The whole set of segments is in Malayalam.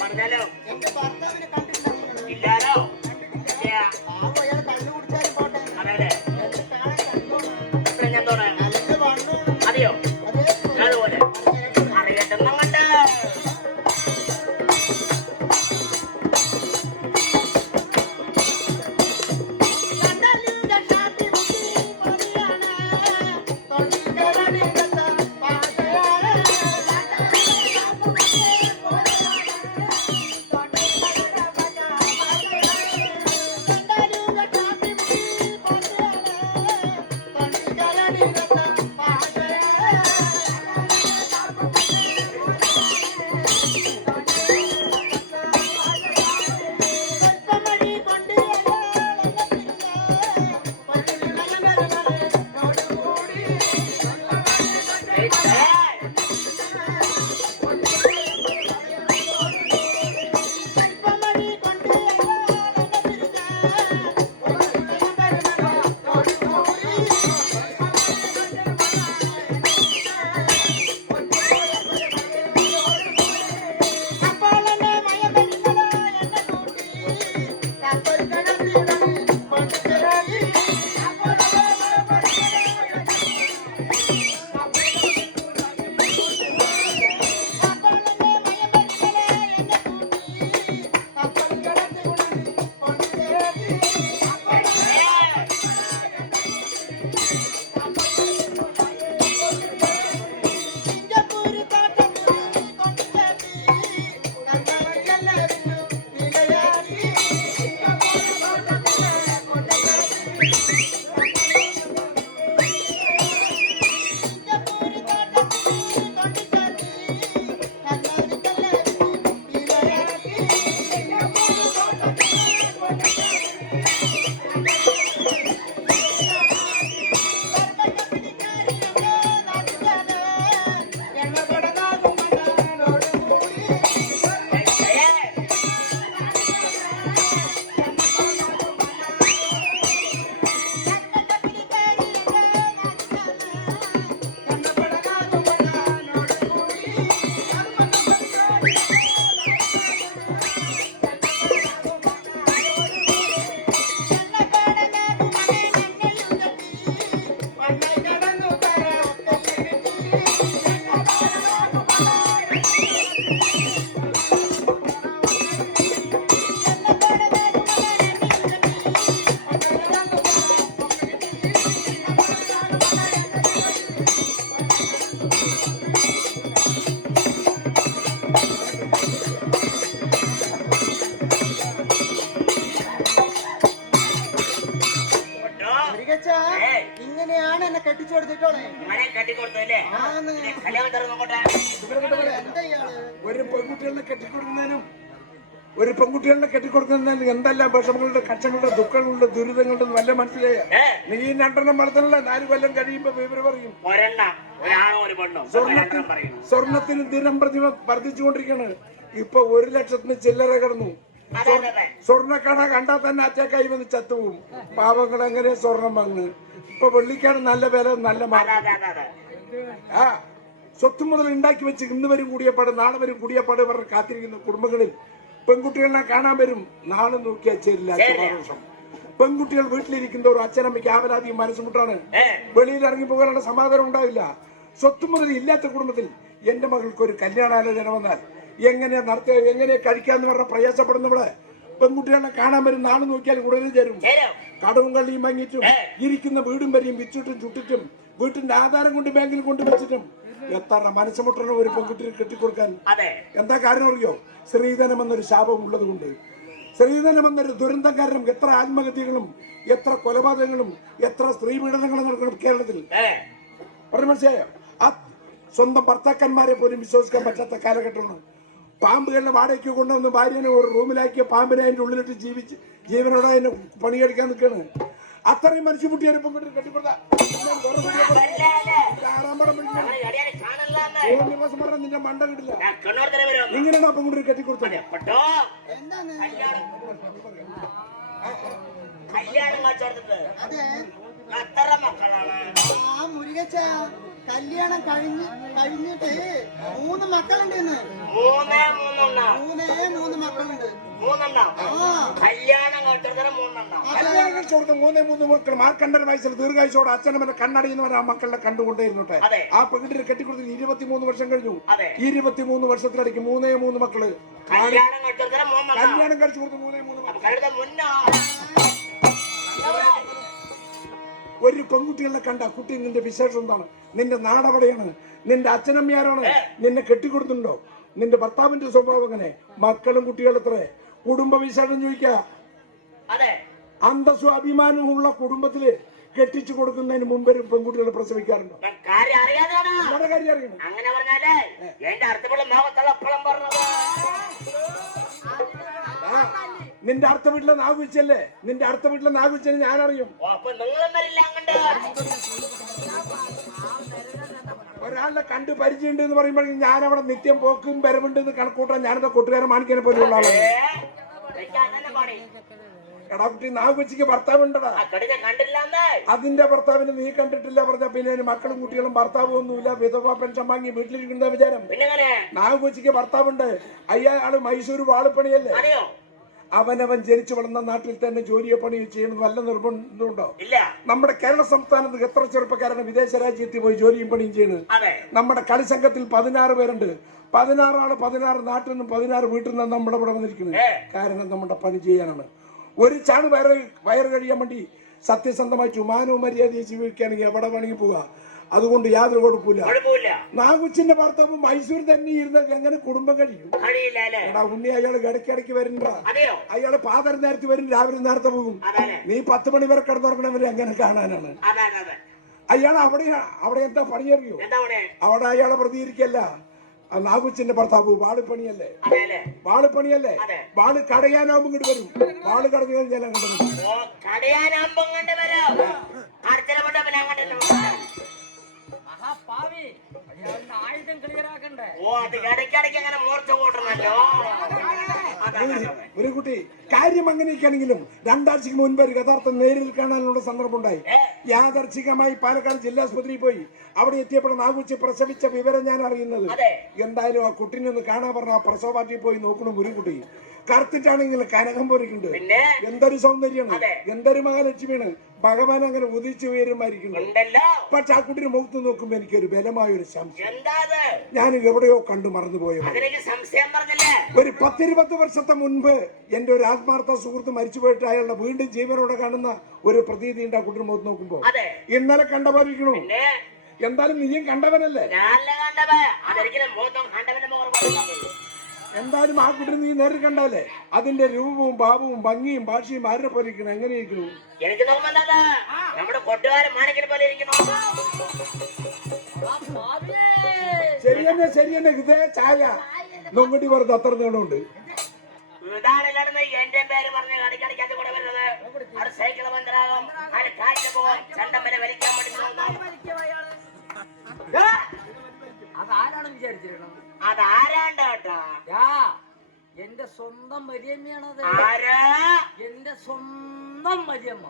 പറഞ്ഞാലോ എന്റെ ഭർത്താവിനെ കണ്ടിട്ടില്ല. ഇല്ലാലോ അയാൾ കണ്ണു കുടിച്ചാലും പോട്ടെ. അതെ ഞാൻ തോന്നാം നല്ല വണ്ണമാണ്. അതെയോ അതേ അതുപോലെ അറിയട്ടെന്നങ്ങണ്ട് ഇങ്ങനെയാണ് എന്നെ കെട്ടിച്ചു കൊടുത്തിട്ടോളെ. ഒരു പെൺകുട്ടികളെ കെട്ടിക്കൊടുക്കുന്നതിനും എന്തെല്ലാം വിഷമങ്ങളുടെ കഷ്ടങ്ങളുടെ ദുഃഖങ്ങളുടെ ദുരിതങ്ങളുടെ വല്ല മനസ്സിലായ നീ 2 വളർത്തണല്ല 4 കൊല്ലം കഴിയുമ്പോ വിവരം പറയും. സ്വർണത്തിന് ദിനം പ്രതി വർദ്ധിച്ചുകൊണ്ടിരിക്കുകയാണ്. ഇപ്പൊ 1 ലക്ഷത്തിന് ചില്ലറ കിടന്നു. സ്വർണ്ണക്കട കണ്ടാൽ തന്നെ അച്ഛ കൈ വന്ന് ചത്തുപോകും. പാവങ്ങൾ എങ്ങനെ സ്വർണം വാങ്ങുന്നത്? ഇപ്പൊ വെള്ളിക്കാണ് നല്ല വില, നല്ല ആ സ്വത്ത് മുതൽ ഉണ്ടാക്കി വെച്ച് ഇന്ന് വരും കൂടിയപ്പാട് നാളെ വരും കൂടിയപ്പാട് പറഞ്ഞ് കാത്തിരിക്കുന്ന കുടുംബങ്ങളിൽ പെൺകുട്ടികളെ കാണാൻ വരും. നാളെ നോക്കിയാൽ ചേരില്ല. പെൺകുട്ടികൾ വീട്ടിലിരിക്കുന്നവരും അച്ഛനമ്മയ്ക്ക് ആവലാതിയും മനസ്സുമുട്ടാണ്. വെളിയിൽ ഇറങ്ങി പോകാനുള്ള സമാധാനം ഉണ്ടാവില്ല. സ്വത്ത് മുതൽ ഇല്ലാത്ത കുടുംബത്തിൽ എന്റെ മകൾക്ക് ഒരു കല്യാണാലോചന വന്നാൽ എങ്ങനെ നടത്തുക, എങ്ങനെ കഴിക്കാന്ന് പറഞ്ഞ പ്രയാസപ്പെടുന്നവിടെ പെൺകുട്ടികളെ കാണാൻ വരും. നാളെ നോക്കിയാൽ ഉടനെ ചേരും. കടവും കള്ളിയും വാങ്ങിയിട്ടും ഇരിക്കുന്ന വീടും വരെയും വിറ്റിട്ടും ചുട്ടിട്ടും വീട്ടിന്റെ ആധാരം കൊണ്ട് ബാങ്കിൽ കൊണ്ട് വെച്ചിട്ടും എത്ര മനസ്സുമുട്ടണം ഒരു പെൺകുട്ടിയെ കെട്ടിക്കൊടുക്കാൻ. എന്താ കാരണം അറിയോ? സ്ത്രീധനം എന്നൊരു ശാപം ഉള്ളത് കൊണ്ട്. സ്ത്രീധനം എന്നൊരു ദുരന്തം കാരണം എത്ര ആത്മഹത്യകളും എത്ര കൊലപാതകങ്ങളും എത്ര സ്ത്രീ പീഡനങ്ങളും നടക്കണം കേരളത്തിൽ. പറഞ്ഞു മനസ്സിലായോ? സ്വന്തം ഭർത്താക്കന്മാരെ പോലും വിശ്വസിക്കാൻ പറ്റാത്ത കാലഘട്ടമാണ്. പാമ്പുകളിനെ വാടകയ്ക്ക് കൊണ്ടുവന്ന് ഭാര്യനെ ഒരു റൂമിലാക്കിയ പാമ്പിനെ അതിന്റെ ഉള്ളിലിട്ട് ജീവനോടെ അതിനെ പണിയെടുക്കാൻ നിൽക്കാണ്. അത്രയും മനുഷ്യക്കുട്ടി ഒരു പെൺകുട്ടി കെട്ടിക്കൊടുത്ത നിന്റെ മണ്ട കിട്ടില്ല. ഇങ്ങനെയാണ് ആ പെൺകുട്ടി കെട്ടിക്കൊടുത്തത്. കല്യാണം കഴിഞ്ഞിട്ട് 3 മക്കളുണ്ട് ഇന്ന്. മൂന്നേ മക്കളുണ്ട്. കല്യാണം കഴിച്ചോടത്തര 3 കല്യാണം കഴിച്ചോടത്ത് 3 മക്കൾ. മാർക്കണ്ടൻ വയസ്സിൽ ദീർഘായുസോടെ അച്ഛനമ്മ കണ്ണടിയുന്നവർ ആ മക്കളെ കണ്ടുകൊണ്ടേയിരുന്നോട്ടെ. ആ പെൺകുട്ടിയെ കെട്ടിക്കൊടുത്ത് 23 വർഷം കഴിഞ്ഞു. 23 വർഷത്തിലടയ്ക്ക് 3 മക്കള്. കല്യാണം കഴിച്ചോടത്തര 3 കല്യാണം കഴിച്ചു കൊടുത്ത് 3 മക്കൾ. ഒരു പെൺകുട്ടികളെ കണ്ട കുട്ടി നിന്റെ വിശേഷം എന്താണ്? നിന്റെ നാടവിടെയാണ്? നിന്റെ അച്ഛനമ്മയാരാണ്? നിന്നെ കെട്ടിക്കൊടുത്തുണ്ടോ? നിന്റെ ഭർത്താവിന്റെ സ്വഭാവം എങ്ങനെ? മക്കളും കുട്ടികളും എത്ര? കുടുംബ വിശേഷം ചോദിക്ക. അന്തസ്സും അഭിമാനവും ഉള്ള കുടുംബത്തില് കെട്ടിച്ചു കൊടുക്കുന്നതിന് മുമ്പ് പെൺകുട്ടികളെ പ്രസവിക്കാറുണ്ടോ? കാര്യം അറിയാതാണ്. കാര്യം അറിയണം. അങ്ങനെ പറഞ്ഞാലേ എന്റെ അർത്ഥമുള്ള നിന്റെ അടുത്ത വീട്ടിലെ നാഗുച്ചല്ലേ? നിന്റെ അടുത്ത വീട്ടിലെ നാഗുച്ചനെ ഞാനറിയും. ഒരാളുടെ കണ്ട് പരിചയമുണ്ട് എന്ന് പറയുമ്പോഴേക്കും ഞാൻ അവിടെ നിത്യം പോക്കും വരവുണ്ട് എന്ന് കണക്കൂട്ടാൻ ഞാനെന്താ കൊട്ടുകാരൻ മാണിക്കനെ പോലെയുള്ള ആളാണ്. എടാ കുട്ടി, നാഗുച്ചിക്ക് ഭർത്താവുണ്ടടാ. അതിന്റെ ഭർത്താവിന് നീ കണ്ടിട്ടില്ല പറഞ്ഞ പിന്നെ മക്കളും കുട്ടികളും ഭർത്താവും ഒന്നുമില്ല, വിധവ പെൻഷൻ വാങ്ങി വീട്ടിലിരിക്കുന്ന വിചാരം. നാഗുച്ചിക്ക് ഭർത്താവുണ്ട്. അയാള് മൈസൂർ വാളുപ്പണിയല്ലേ? അവനവൻ ജനിച്ചു വളർന്ന നാട്ടിൽ തന്നെ ജോലിയോ പണിയോ ചെയ്യണമെന്ന് വല്ല നിർബന്ധമുണ്ടോ? നമ്മുടെ കേരള സംസ്ഥാനത്ത് എത്ര ചെറുപ്പക്കാരാണ് വിദേശ രാജ്യത്തിൽ പോയി ജോലിയും പണിയും ചെയ്യുന്നത്? നമ്മുടെ കളിസംഘത്തിൽ 16 പേരുണ്ട്. 16 ആള് 16 നാട്ടിൽ നിന്നും 16 വീട്ടിൽ നിന്നും നമ്മുടെ ഇവിടെ വന്നിരിക്കുന്നത്. കാരണം നമ്മുടെ പണി ചെയ്യാനാണ്. ഒരു ചാണ് വയറ് കഴിയാൻ വേണ്ടി സത്യസന്ധമായി ചുമാനവും മര്യാദയും ജീവിക്കുകയാണെങ്കിൽ എവിടെ വേണമെങ്കിൽ പോവുക. അതുകൊണ്ട് യാതൊരു കുഴപ്പമില്ല. നാഗുച്ചിന്റെ ഭർത്താവ് മൈസൂർ തന്നെ ഇരുന്ന എങ്ങനെ കുടുംബം കഴിയും? എടാ ഉണ്ണി, അയാള് ഇടയ്ക്കിടയ്ക്ക് വരുന്നുണ്ടോ? അയാള് പാതര നേരത്തെ വരും, രാവിലെ നേരത്തെ പോകും. നീ 10 മണി വരെ കിടന്നുറങ്ങണവരെ എങ്ങനെ കാണാനാണ്? അയാൾ അവിടെ എന്താ പണിയറിയോ? അവിടെ അയാളെ പ്രതികരിക്കല്ല. നാഗുച്ചിന്റെ ഭർത്താവ് വാളുപണിയല്ലേ? വാള് കടയാനാവുമ്പോ ഇങ്ങോട്ട് വരും. വാള് കടന്നു കഴിഞ്ഞാൽ ഒരു കുട്ടി കാര്യം അങ്ങനെയൊക്കെയാണെങ്കിലും 2 ആഴ്ചക്ക് മുൻപ് ഒരു യഥാർത്ഥം നേരിൽ കാണാനുള്ള സന്ദർഭം ഉണ്ടായി. യാദർച്ഛികമായി പാലക്കാട് ജില്ലാസ്പത്രിയിൽ പോയി. അവിടെ എത്തിയപ്പോൾ നാഗുച്ചി പ്രസവിച്ച വിവരം ഞാൻ അറിയുന്നത്. എന്തായാലും ആ കുട്ടീനെ ഒന്ന് കാണാൻ പറഞ്ഞ പ്രസവ പാർട്ടിയിൽ പോയി നോക്കണം. ഒരു കുട്ടി കറുത്തിട്ടാണെങ്കിൽ കനകം പോലിക്കുണ്ട്. എന്തൊരു സൗന്ദര്യമാണ്, എന്തൊരു മഹാലക്ഷ്മിയാണ്. ഭഗവാൻ അങ്ങനെ ഉദിച്ചു ഉയരുമായിരിക്കുന്നു. പക്ഷെ ആ കുട്ടിയുടെ മുഖത്ത് നോക്കുമ്പോ എനിക്കൊരു ബലമായൊരു സംശയം. ഞാൻ എവിടെയോ കണ്ടു മറന്നുപോയോ? ഒരു 10-20 വർഷത്തെ മുൻപ് എന്റെ ഒരു ആത്മാർത്ഥ സുഹൃത്ത് മരിച്ചുപോയിട്ട് അയാളുടെ വീണ്ടും ജീവനോടെ കാണുന്ന ഒരു പ്രതീതി ഉണ്ട് ആ കുട്ടിയുടെ മുഖത്ത് നോക്കുമ്പോ. ഇന്നലെ കണ്ട പോലെ ഇരിക്കണു. എന്തായാലും നീയും കണ്ടവനല്ലേ? എന്തായാലും ആ കുട്ടി നീ നേരിൽ കണ്ടല്ലേ? അതിന്റെ രൂപവും ഭാവവും ഭംഗിയും ഭാഷയും ആരുടെ പോലെ ഇരിക്കണം? എങ്ങനെയിരിക്കുന്നു? എനിക്ക് നമ്മുടെ കൊട്ടുകാരൻ മാണിക്കനെ പോലെ ഇരിക്കണം. ശരിയെന്നെ ഇതേ ചായ നൊങ്ങടി പറഞ്ഞത് അത്ര നീളമുണ്ട്. എന്റെ പേര് പറഞ്ഞ് കളിക്കടിക്കാത്ത കൂടെ വരുന്നത്. അത് സൈക്കിൾ ബന്ധനാകും. അത് കാഴ്ച പോകാൻ ചണ്ടം വരെ വലിക്കാൻ വേണ്ടി അതാരാണ് വിചാരിച്ചിരുന്നു? അതാരാണ്ട് കേട്ടാ? എന്റെ സ്വന്തം വലിയമ്മയാണത്. ആരാ? എന്റെ സ്വന്തം വലിയമ്മ.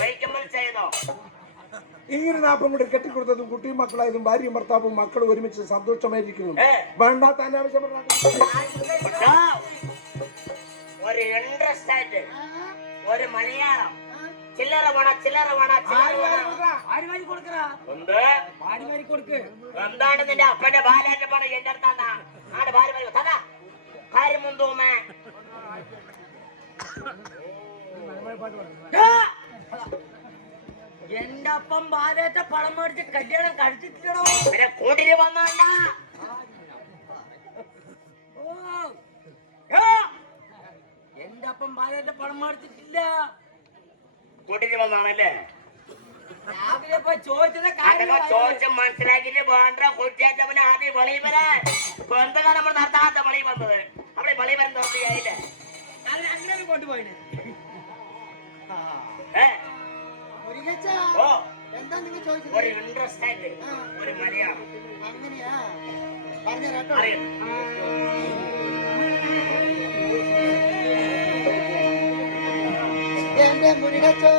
വലിയമ്മ ചെയ്തോ? ഇങ്ങനെ നാപ്പം കൂടി കെട്ടിക്കൊടുത്തതും കുട്ടിയും മക്കളായതും ഭാര്യയും ഭർത്താവും മക്കളും ഒരുമിച്ച് സന്തോഷമായിരിക്കുന്നു. വേണ്ടാത്ത അനാവശ്യം ഒരു ഇൻട്രസ്റ്റ് ആയിട്ട് ഒരു മലയാളം ചില്ലറ എന്താണ് നിന്റെ അപ്പന്റെ ബാലാന്റെ പണം എന്റെ അടുത്താ? ആടെ ഭാര്യ കാര്യം മുന്തോമേ എന്റെ അപ്പം ബാലേറ്റ പണം മേടിച്ച് കല്യാണം കഴിച്ചിട്ടില്ലടോ. പിന്നെ കൂട്ടിന് വന്നല്ല. എന്റെ അപ്പം ബാലേറ്റ പണം മേടിച്ചിട്ടില്ല. കൂട്ടിന് വന്നാണല്ലേ? രാവിലെ പോയി ചോദിച്ചത് ചോദിച്ച് മനസ്സിലാക്കിട്ട് വേണ്ട. കുട്ടിയേറ്റവന് ആദ്യം വെളിയിൽ വരാൻ എന്തൊക്കെ നമ്മൾ നടത്താത്ത വെളിയിൽ വന്നത്. അവിടെ വെളിയിൽ വരാൻ നിർത്തിയായില്ലേ? അങ്ങനെ കൊണ്ടുപോയിന്. ഒരു ഇൻട്രസ്റ്റ് ആയിട്ട് ഒരു മലയാളം അങ്ങനെയാ പറഞ്ഞ അറിയാം. എന്റെ മുരുകച്ചോ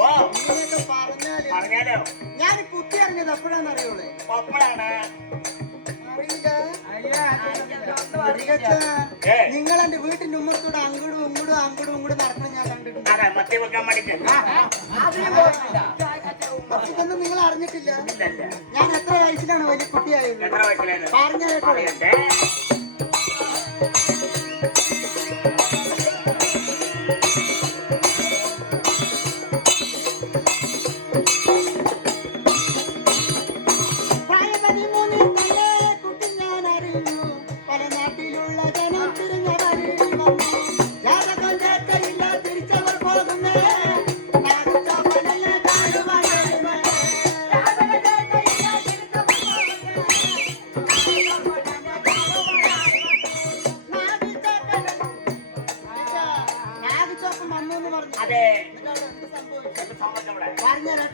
ഓ ഇങ്ങനെയൊക്കെ പറഞ്ഞാല് പറഞ്ഞാലോ ഞാൻ കുത്തി അറിഞ്ഞത് എപ്പോഴാന്ന് അറിയുള്ളൂ. അപ്പോഴാണ് അറിയില്ല. ഏ നിങ്ങൾ എന്റെ വീട്ടിന്റെ ഉമ്മത്തൂടെ അങ്ങോട്ടും ഇങ്ങോട്ടും നടക്കണം ഞാൻ കണ്ടിട്ടുണ്ട്. അതെ മത്തി വെക്കാൻ വേണ്ടിട്ട് അപ്പൊ ഇതൊന്നും നിങ്ങൾ അറിഞ്ഞിട്ടില്ല. ഇല്ലല്ല ഞാൻ എത്ര വയസ്സിലാണ് വലിയ കുട്ടിയായത് എത്ര വയസ്സിലായിരുന്നു പറഞ്ഞാലോ. അറിയട്ടെ അതെ സംബന്ധം ഇവിടെ പറഞ്ഞാലോ.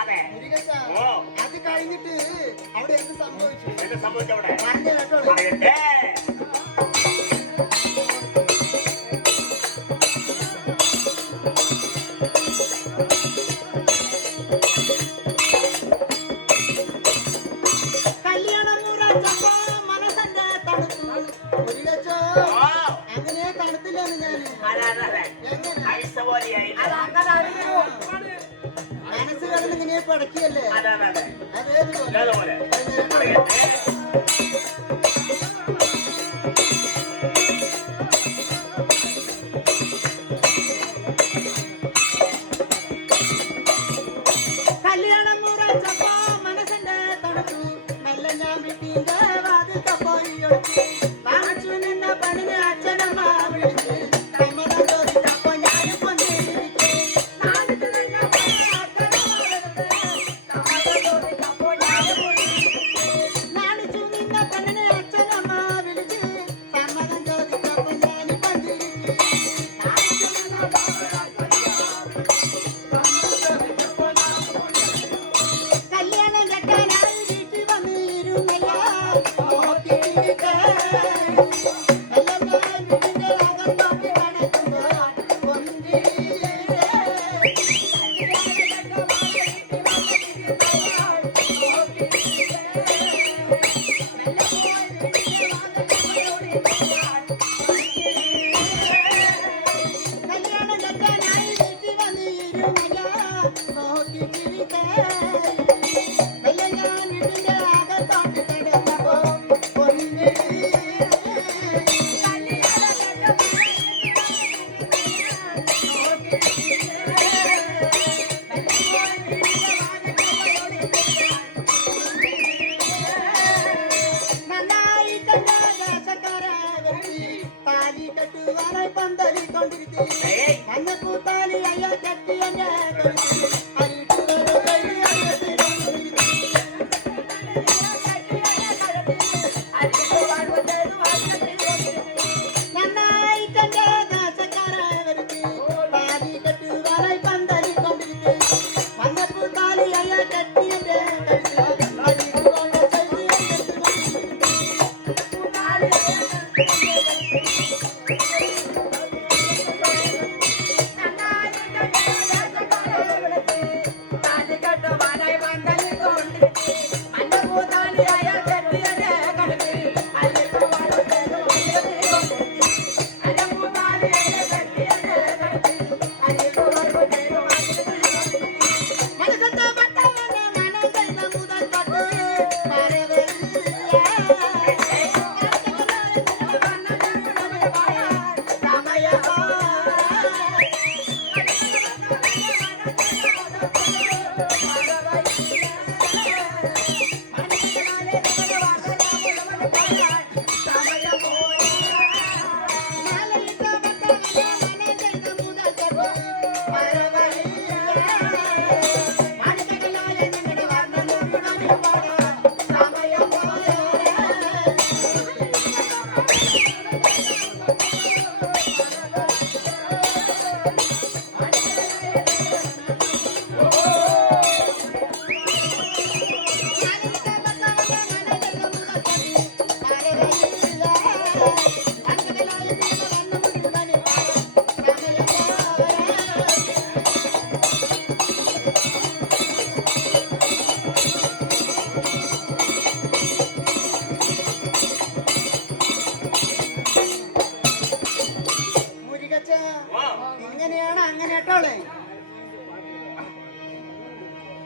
അതെ ഓ അത് കഴിഞ്ഞിട്ട് അവിടെ എന്ത് സംഭവിച്ചു എന്ത് സംഭവിച്ചവിടെ പറഞ്ഞാലോ. അറിയട്ടെ കല്യാണം മുറച്ചപ്പോ മനസ്സെന്റെ തണുത്തു. ഒരു ലക്ഷോ ഓ അങ്ങനെ തണുത്തില്ലെന്ന് ഞാൻ അതെ അതെ അതെ എങ്ങനെ ഐസ പോലെയായി മനസ്സ് കിടന്ന് ഇങ്ങനെ പടക്കിയല്ലേ. അതെ അതെ അതെ അതേതുപോലെ അതുപോലെ അറിയട്ടെ കല്യാണം മുറച്ചപ്പോ മനസ്സെന്റെ തണുത്തു. മെല്ലെ ഞാൻ വീട്ടിന്റെ വാതിൽക്ക പോയി ഒളിച്ചു. വാങ്ങിച്ചു നിന്ന പണിന് അച്ഛനമ്മ വിളിച്ച് കൈമടം ചോദിച്ചപ്പോ ഞാനും കൊണ്ടിരിക്കും. നാണിച്ചു നിന്ന പണിന് അച്ഛനമ്മ വിളിച്ച് നാണിച്ചു നിന്ന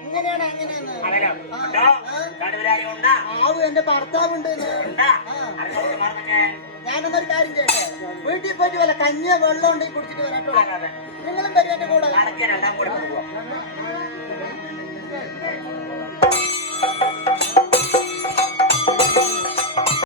എങ്ങനെയാണ് അങ്ങനെയെന്ന് അവനോ ഉണ്ടോ കടുവരാരും ഉണ്ടാ ആവും എന്റെ ഭർത്താവുണ്ട് ഉണ്ടാ അടുത്ത പറഞ്ഞേ ഞാനൊന്നൊരു കാര്യം ചെയ്യട്ടെ വീട്ടിൽ പോയിട്ട് വല്ല കഞ്ഞിയോ വെള്ളം ഉണ്ടെങ്കിൽ കുടിച്ചിട്ട് വരാട്ടോ അതെ നിങ്ങളും വരും എന്റെ കൂടെ നടക്കാൻ രണ്ടാം കൂടെ പോവാം